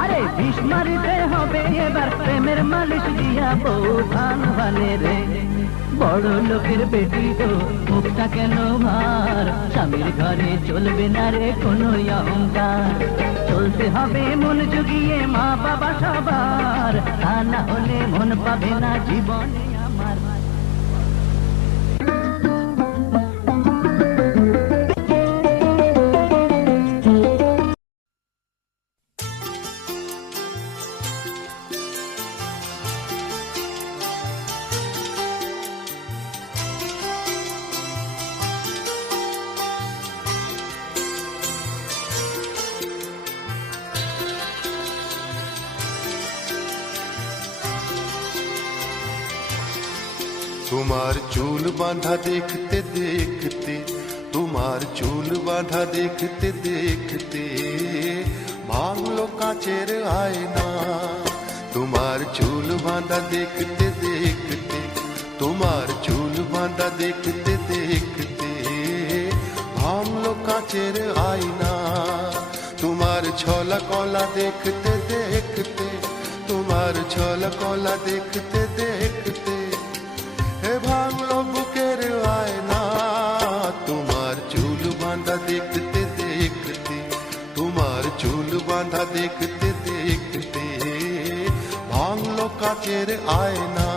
আরে বিষ মারিতে হবে এবার প্রেমের মালিশ দিয়া বউ ধান ভানে রে বড় লোকের বেটি গো মুখটা কেন ভার স্বামীর ঘরে চলবে না রে কোনো অহংকার চলতে হবে মন জুগিয়ে মা বাবা সবার তা না হলে মন পাবে না জীবনে আমার তোমার চুল বাঁধা দেখতে দেখতে তোমার চুল বাঁধা দেখতে দেখতে ভাঙলো কাচের আয়না তোমার চুল বাঁধা দেখতে দেখতে তোমার চুল বাঁধা দেখতে দেখতে ভাঙলো কাচের আয়না তোমার ছলা কলা দেখতে দেখতে তোমার ছলা কলা দেখতে দেখতে ভাঙলো বুকের আয়না তোমার চুল বাঁধা দেখতে দেখতে তোমার চুল বাঁধা দেখতে দেখতে ভাঙলো কাচের আয়না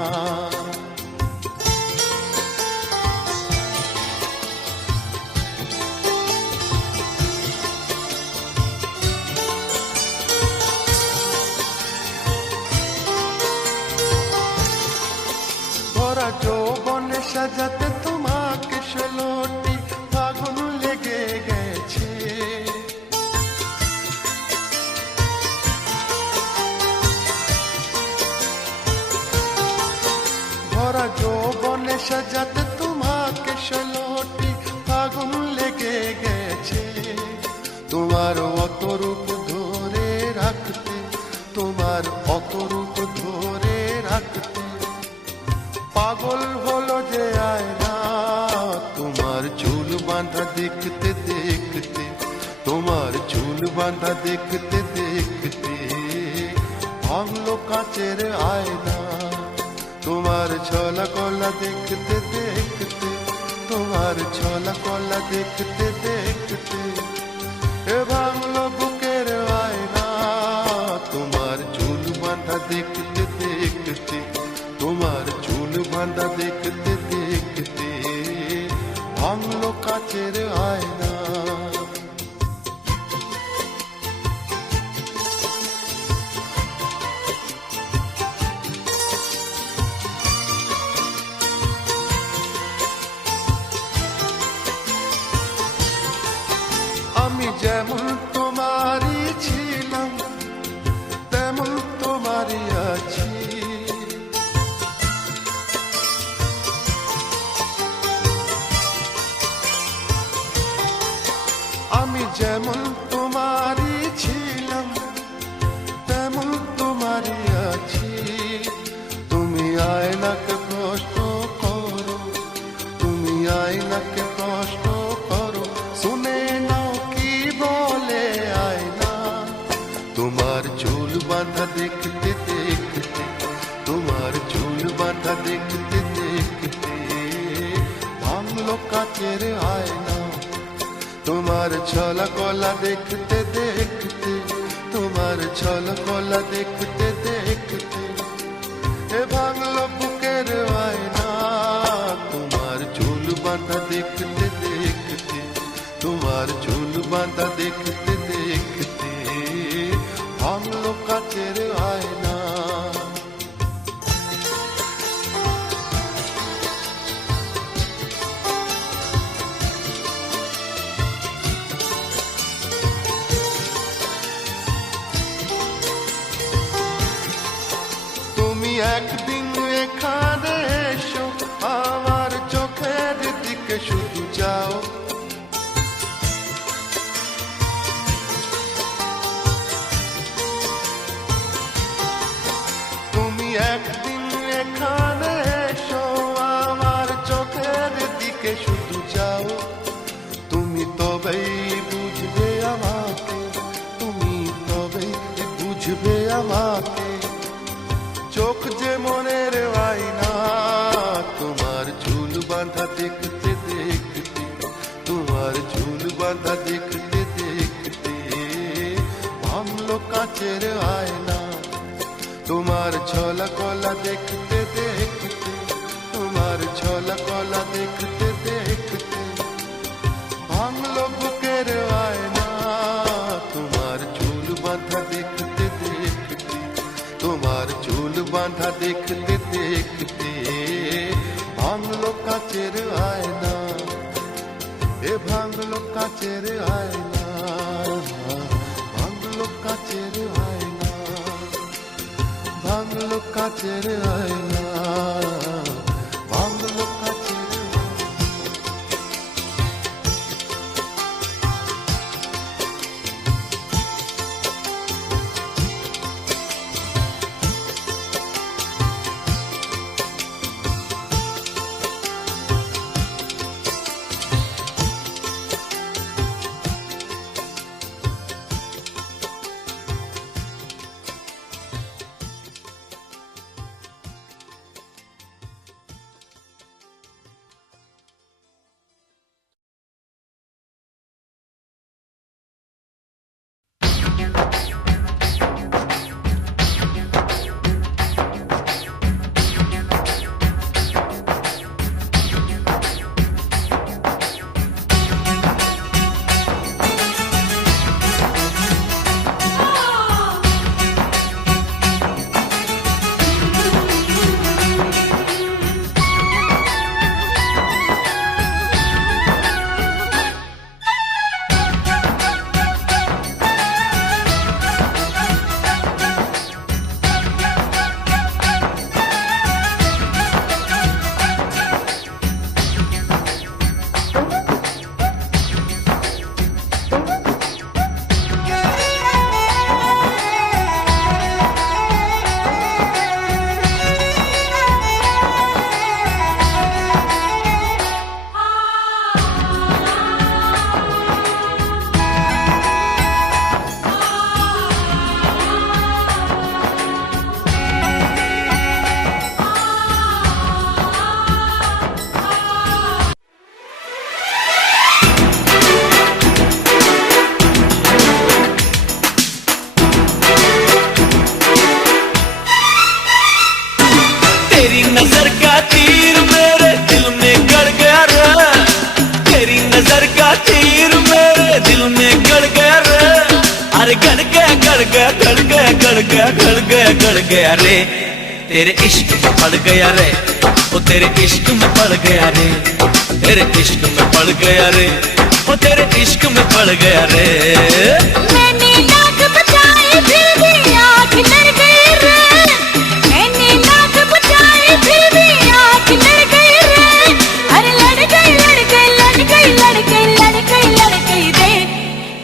যৌবনে সাজাতে তোমাকে ষোলোটি ফাগুন লেগে গেছে ভরা যৌবনে সাজাতে তোমাকে ষোলোটি ফাগুন লেগে বাঁধা দেখতে দেখতে ভাঙলো কাচের আয়না, তোমার ছলা কলা দেখতে দেখতে, তোমার ছলা কলা দেখতে দেখতে এ ভাঙলো বুকের আয়না, তোমার চুল বাঁধা দেখতে দেখতে, তোমার চুল বাঁধা দেখতে দেখতে ভাঙলো কাচের আয়না। আমি যেমন তোমারই ছিলাম তেমন তোমারই আছি, আমি যেমন তোমারই ছিলাম তেমন তোমারই আছি। তুমি আয়নাকে প্রশ্ন করো, তুমি আয়নাকে প্রশ্ন করো, শুনে নাও কি বলে আয়না। তোমার চুল বাঁধা দেখতে দেখতে, তোমার চুল বাঁধা দেখতে দেখতে ভাঙলো কাচের আয়না, তোমার ছলা কলা দেখতে দেখতে, তোমার ছলা কলা দেখতে দেখতে এ ভাঙলো বুকের আয়না, তোমার চুল বাঁধা দেখতে দেখতে, তোমার চুল বাঁধা দেখতে দেখতে ভাঙলো কাচের আয়না। তুমি একদিন এখানে এসো, আমার চোখের দিকে শুধু যাও, তুমি একদিন এখানে এসো, আমার চোখের দিকে শুধু যাও, তুমি তবেই বুঝবে আমাকে, তুমি তবেই বুঝবে আমাকে। চোখ যে মনের আয়না, তোমার চুল বাঁধা দেখতে দেখতে, তোমার চুল বাঁধা দেখতে দেখতে ভাঙলো কাচের আয়না, তোমার ছলা কলা দেখতে দেখতে, তোমার ছলা কলা দেখতে দেখতে ভাঙলো বুকের আয়না, তোমার চুল বাঁধা দেখতে দেখতে, তোমার চুল বাঁধা দেখতে দেখতে ভাঙলো কাচের আয়না, এ ভাঙলো কাচের আয়না, ভাঙলো কাচের আয়না, ভাঙলো কাচের আয়না, ভাঙলো কাচের আয়না। नजर का तीर मेरे दिल में गड़ गया रे, तेरी नजर का तीर मेरे दिल में गड़ गया रे, अरे गड़ गया गड़ गया गड़ गया गड़ गया गड़ गया गड़ गया रे, तेरे इश्क में पड़ गया रे, ओ तेरे इश्क में पड़ गया रे, तेरे इश्क में पड़ गया रे, ओ तेरे इश्क में पड़ गया रे। मैंने लाख बचाए फिर भी आँख लड़ गई रे, मैंने लाख बचाए फिर भी आँख लड़ गई रे, अरे लड़ गई लड़ गई लड़ गई लड़ गई लड़ गई लड़ गई रे,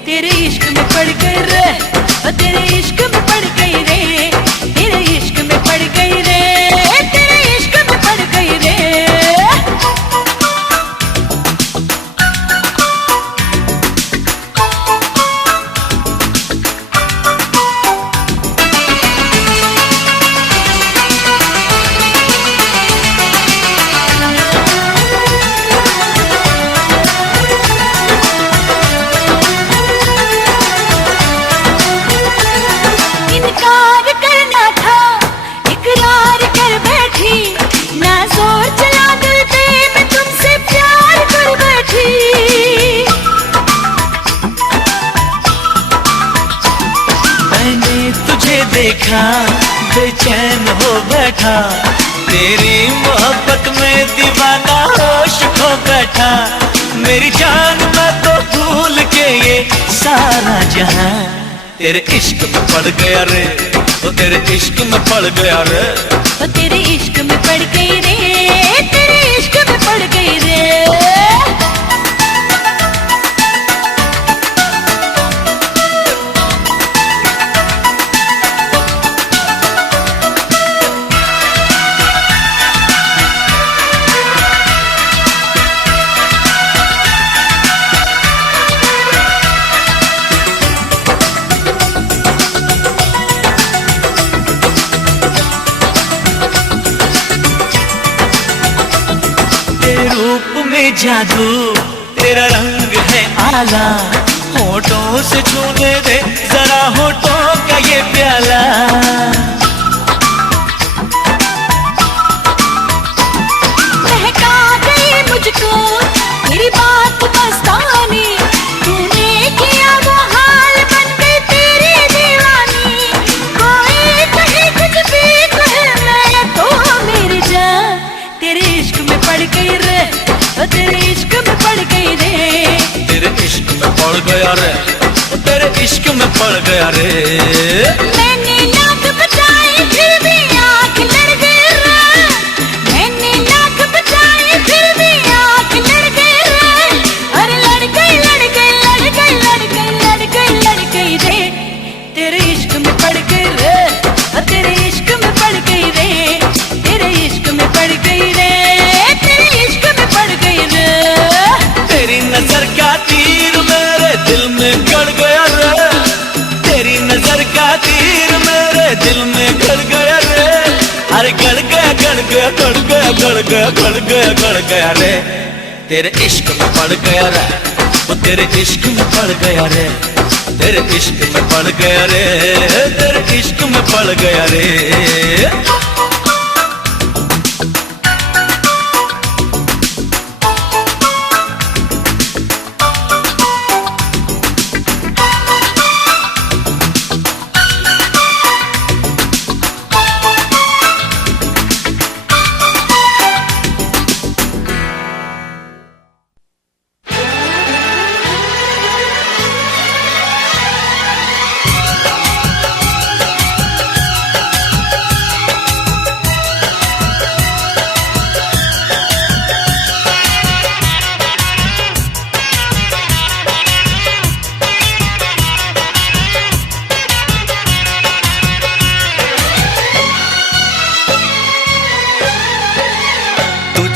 तेरे इश्क में पड़ गई रे, ओ तेरे इश्क में पड़ गई रे, तेरे इश्क में पड़ गई रे, तेरे इश्क में पड़ गई रे। इनकार करना था इकरार कर बैठी, ना जोर चला दिल पे मैं तुमसे प्यार कर बैठी। मैंने तुझे देखा बेचैन हो बैठा, तेरी मोहब्बत में दीवाना होश खो बैठा, मेरी जान मैं तो भूल के ये सारा जहां तेरे इश्क में पड़ गया रे, ओ तेरे इश्क में पड़ गया रे, ओ तेरे इश्क में पड़ गई रे, तेरे इश्क में पड़ गई रे। तेरे रूप में जादू तेरा रंग है आला, होठों से छूने दे जरा होठों का ये प्याला, महका गई मुझको तेरी बात मस्तानी, तूने किया वो हाल बन गई तेरी दीवानी, कोई कहे कुछ भी कहे मैं तो मेरी जान तेरे इश्क में पड़ गई रे, ओ तेरे इश्क में पड़ गई रे, तेरे इश्क में पड़ गया रे, ओ तेरे इश्क में पड़ गया रे। मैंने लाख बचाए फिर भी आँख लड़ गई रे, मैंने लाख बचाए फिर भी आँख लड़ गई रे, अरे लड़ गई लड़ गई लड़ गई लड़ गई लड़ गई लड़ गई रे, तेरे इश्क में पड़ गई रे, और तेरे इश्क में पड़ गई रे, तेरे इश्क में पड़ गई रे, तेरे इश्क में पड़ गई रे। तेरी नजर का तीर मेरे दिल में गड़ गया रे, तेरी नजर का तीर मेरे दिल में गड़ गया रे, अरे गड़ गया गड़ गया गड़ गया गड़ गया गड़ गया गड़ गया रे, तेरे इश्क में पड़ गया रे, वो तेरे इश्क में पड़ गया रे, तेरे इश्क में पड़ गया रे, तेरे इश्क में पड़ गया रे।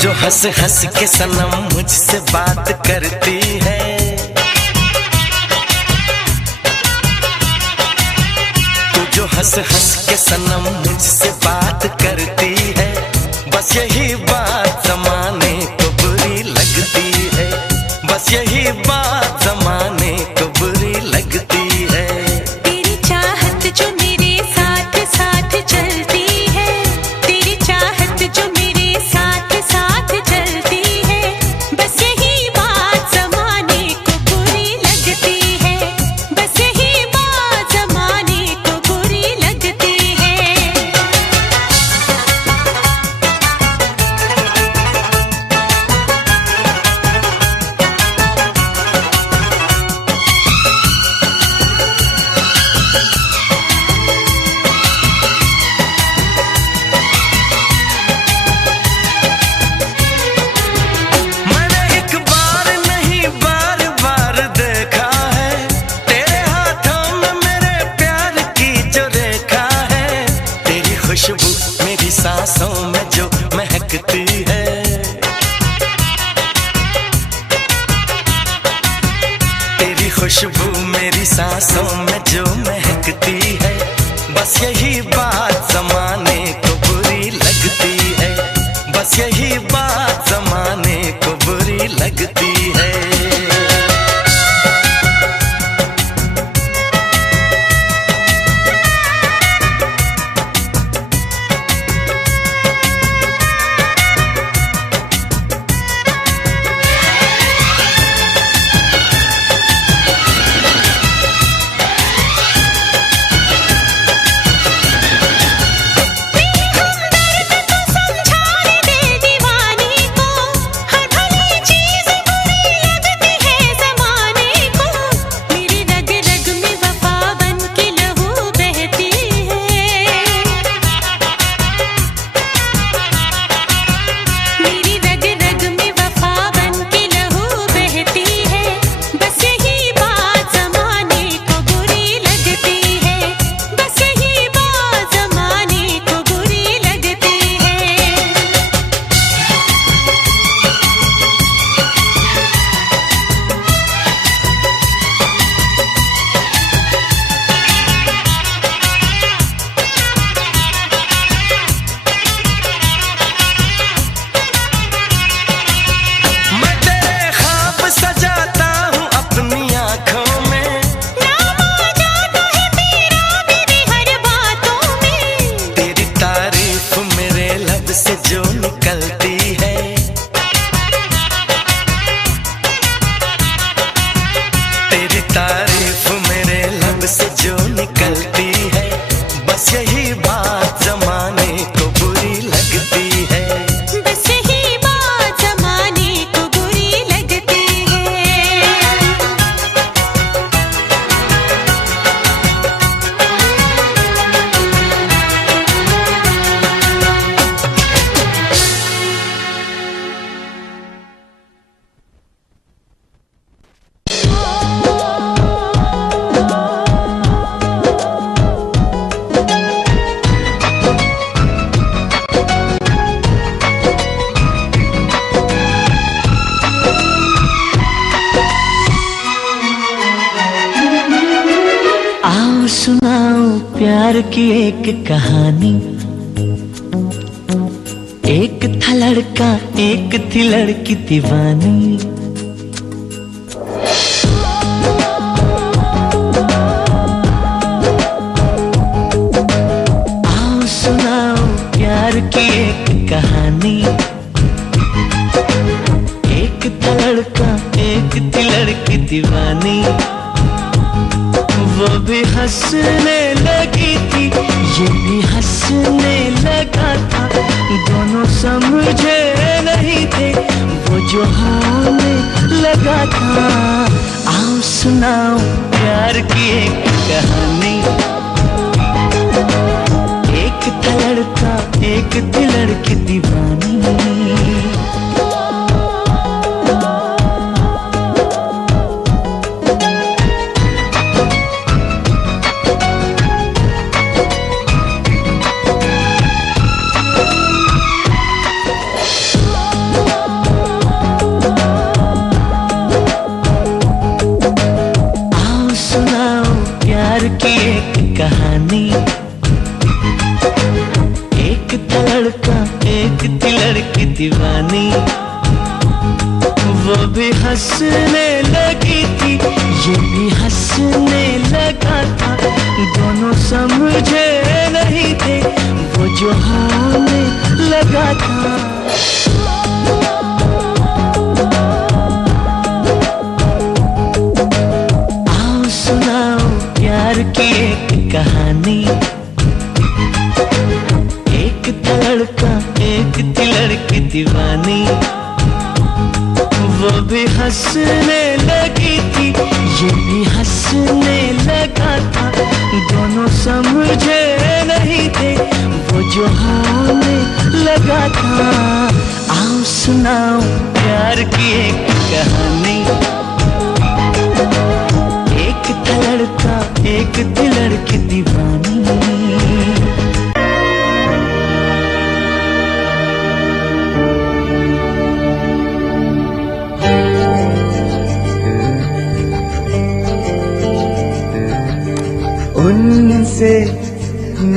जो हंस हंस के सनम मुझसे बात करती है, तू जो हंस हंस के सनम मुझसे बात करती है, बस यही बात जमाने को बुरी लगती है, बस यही बात जमाने को बुरी लगती है। तेरी चाहत जो मेरे साथ साथ चलती है, तेरी चाहत जो मेरे खुशबू मेरी सांसों में जो महकती है, तेरी खुशबू मेरी सांसों में जो महकती है, बस यही बात जमाने को बुरी लगती है, बस यही बात जमाने को बुरी लगती है। प्यार की एक कहानी। एक था लड़का एक थी लड़की दीवानी। आओ सुनाओ प्यार की एक कहानी। एक था लड़का एक थी लड़की दीवानी। वो भी हंसने लगी थी ये भी हंसने लगा था। दोनों समझे नहीं थे वो जो होने लगा था। आओ सुनाओ प्यार की एक कहानी। एक था लड़का एक थी लड़की दीवानी। कहानी एक था लड़का एक थी लड़की दीवानी। वो भी हंसने लगी थी ये भी हंसने लगा था। दोनों समझे नहीं थे वो जो होने लगा था। आओ सुनाओ प्यार की एक कहानी। एक था लड़का एक थी लड़की दीवानी। वो भी हंसने लगी थी ये भी हंसने लगा था। दोनों समझे नहीं थे वो जो होने लगा था। आओ सुनाओ प्यार की एक कहानी। एक था लड़का एक थी लड़की दीवानी। उनसे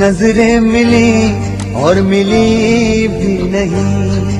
नजरें मिली और मिली भी नहीं।